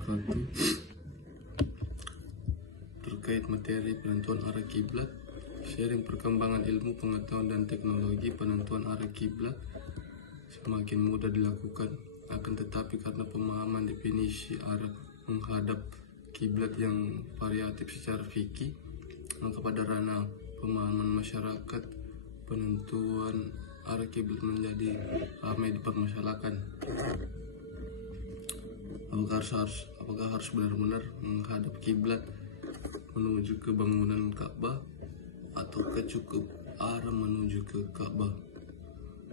wabarakatuh. Terkait materi penentuan arah kiblat, sharing perkembangan ilmu pengetahuan dan teknologi penentuan arah kiblat semakin mudah dilakukan. Akan tetapi karena pemahaman definisi arah menghadap kiblat yang variatif secara fikih, maka pada ranah pemahaman masyarakat penentuan arah kiblat menjadi ramai dipermasalahkan. Apakah harus benar-benar menghadap kiblat menuju ke bangunan Ka'bah atau cukup arah menuju ke Ka'bah?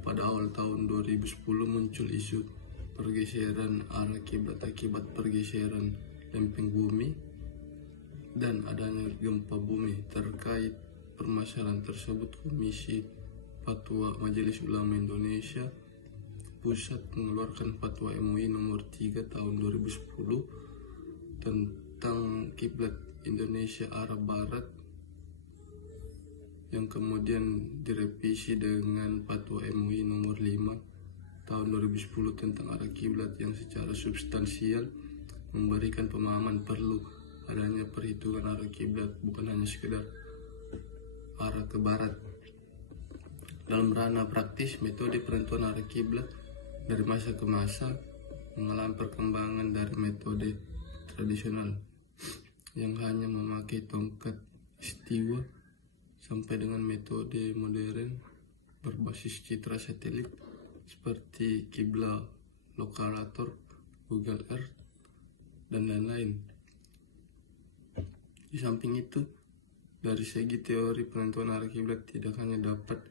Pada awal tahun 2010 muncul isu pergeseran arah kiblat akibat pergeseran lempeng bumi dan adanya gempa bumi. Terkait permasalahan tersebut, Komisi Fatwa Majelis Ulama Indonesia Pusat mengeluarkan Fatwa MUI nomor 3 tahun 2010 tentang kiblat Indonesia arah barat, yang kemudian direvisi dengan Fatwa MUI nomor 5 tahun 2010 tentang arah kiblat, yang secara substansial memberikan pemahaman perlu adanya perhitungan arah kiblat, bukan hanya sekedar arah ke barat. Dalam ranah praktis, metode penentuan arah kiblat dari masa ke masa mengalami perkembangan dari metode tradisional yang hanya memakai tongkat istiwa sampai dengan metode modern berbasis citra satelit seperti kiblat lokalator, Google Earth, dan lain-lain. Di samping itu, dari segi teori penentuan arah kiblat tidak hanya dapat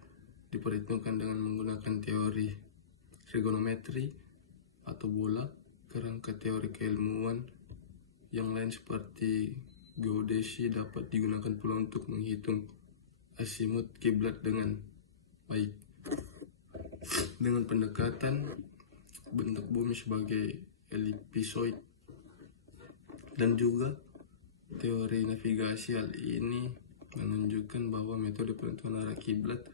diperhitungkan dengan menggunakan teori trigonometri atau bola, kerangka teori keilmuan yang lain seperti geodesi dapat digunakan pula untuk menghitung asimut kiblat dengan baik. Dengan pendekatan bentuk bumi sebagai ellipsoid dan juga teori navigasi, hal ini menunjukkan bahwa metode penentuan arah kiblat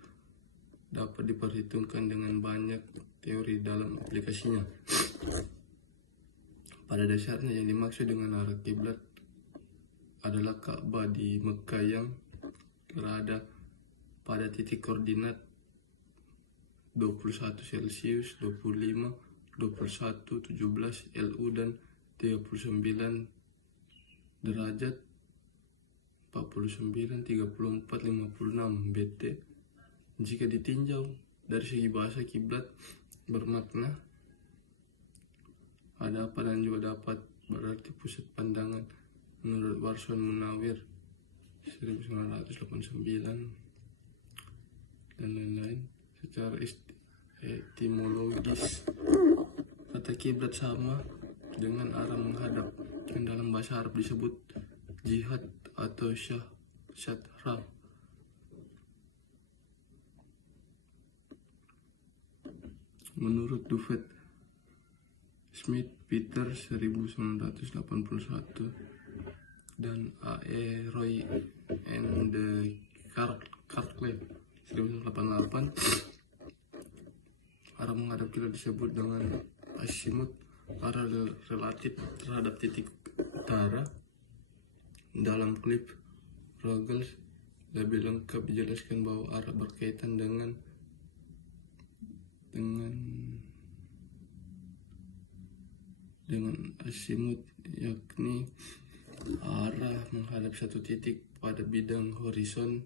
dapat diperhitungkan dengan banyak teori dalam aplikasinya. Pada dasarnya yang dimaksud dengan arah kiblat adalah Ka'bah di Mekah yang berada pada titik koordinat 21 Celsius, 25, 21, 17 LU dan 39 derajat 49, 34, 56 BT. Jika ditinjau dari segi bahasa, kiblat bermakna hadapan dan juga dapat berarti pusat pandangan menurut Warson Munawir 1989 dan lain-lain. Secara etimologis, kata kiblat sama dengan arah menghadap yang dalam bahasa Arab disebut jihad atau syatra. Menurut Duvet Smith Peter 1981 dan A.E. Roy and the Cartley 1988, arah menghadap kiblat disebut dengan asimut, arah relatif terhadap titik utara. Dalam klip Ruggles lebih lengkap dijelaskan bahwa arah berkaitan dengan asimut, yakni arah menghadap satu titik pada bidang horizon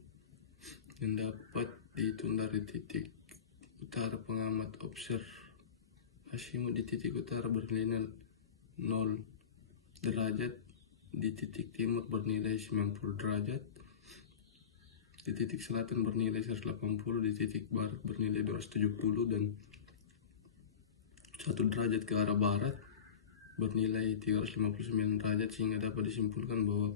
yang dapat dihitung dari titik utara pengamat observ. Asimut di titik utara bernilai 0 derajat, di titik timur bernilai 90 derajat, di titik selatan bernilai 180, di titik barat bernilai 270, dan 1 derajat ke arah barat bernilai 359 derajat, sehingga dapat disimpulkan bahwa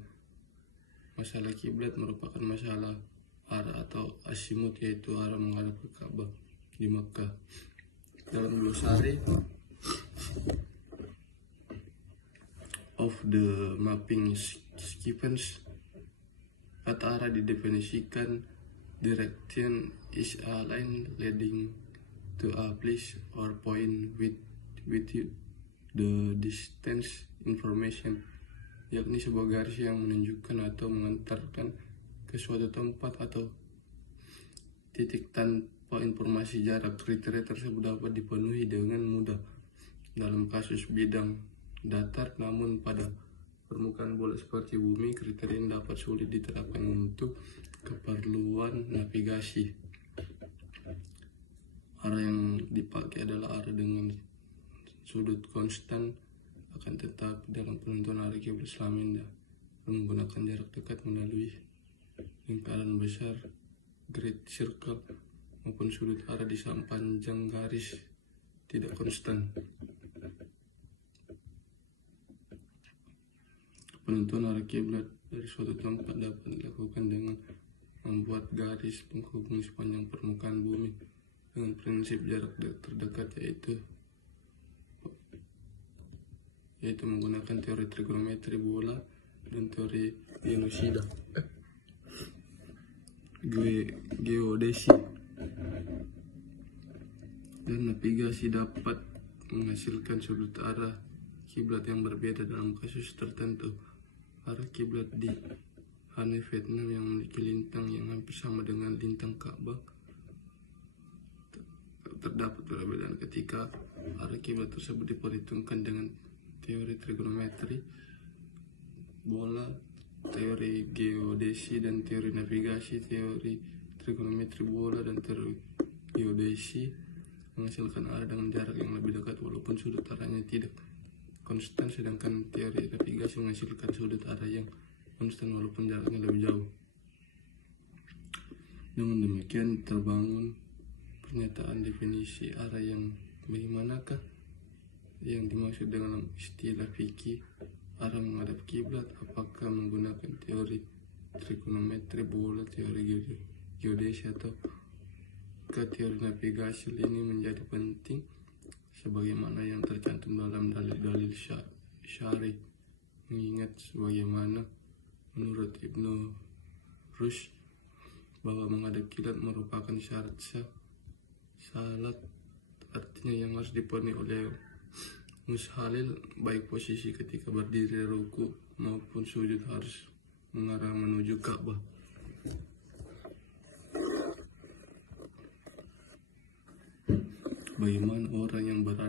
masalah kiblat merupakan masalah arah atau asimut, yaitu arah menghadap ke Ka'bah di Makkah. Dalam glosari of the mapping sequence, kata arah didefinisikan direction is a line leading to a place or point with the distance information, yakni sebuah garis yang menunjukkan atau mengantarkan ke suatu tempat atau titik tanpa informasi jarak. Kriteria tersebut dapat dipenuhi dengan mudah dalam kasus bidang datar, namun pada permukaan bulat seperti bumi, kriteria yang dapat sulit diterapkan untuk keperluan navigasi. Arah yang dipakai adalah arah dengan sudut konstan, akan tetapi dalam penentuan arah kiblat Islam menggunakan jarak dekat melalui lingkaran besar, great circle, maupun sudut arah di sepanjang garis tidak konstan. Penentuan arah kiblat dari suatu tempat dapat dilakukan dengan membuat garis penghubung sepanjang permukaan bumi dengan prinsip jarak terdekat, yaitu menggunakan teori trigonometri bola dan teori geodesi. Dan navigasi dapat menghasilkan sudut arah kiblat yang berbeda dalam kasus tertentu. Arah kiblat di Hanoi, Vietnam yang memiliki lintang yang hampir sama dengan lintang Ka'bah terdapat perbedaan ketika arah kiblat tersebut diperhitungkan dengan teori trigonometri bola, teori geodesi dan teori navigasi. Teori trigonometri bola dan teori geodesi menghasilkan arah dengan jarak yang lebih dekat walaupun sudut arahnya tidak konstan, sedangkan teori navigasi menghasilkan sudut arah yang konstan walaupun jaraknya lebih jauh. Dengan demikian terbangun pernyataan definisi arah yang bagaimanakah yang dimaksud dengan istilah fikih arah menghadap kiblat. Apakah menggunakan teori trigonometri bola, teori geodesi, atau ke teori navigasi? Ini menjadi penting sebagaimana yang tercantum dalam dalil-dalil syar'i, mengingat sebagaimana menurut Ibnu Rushd bahwa menghadap kiblat merupakan syarat salat, artinya yang harus dipenuhi oleh mushalil, baik posisi ketika berdiri, ruku maupun sujud harus mengarah menuju Ka'bah. Bagaimana orang yang berada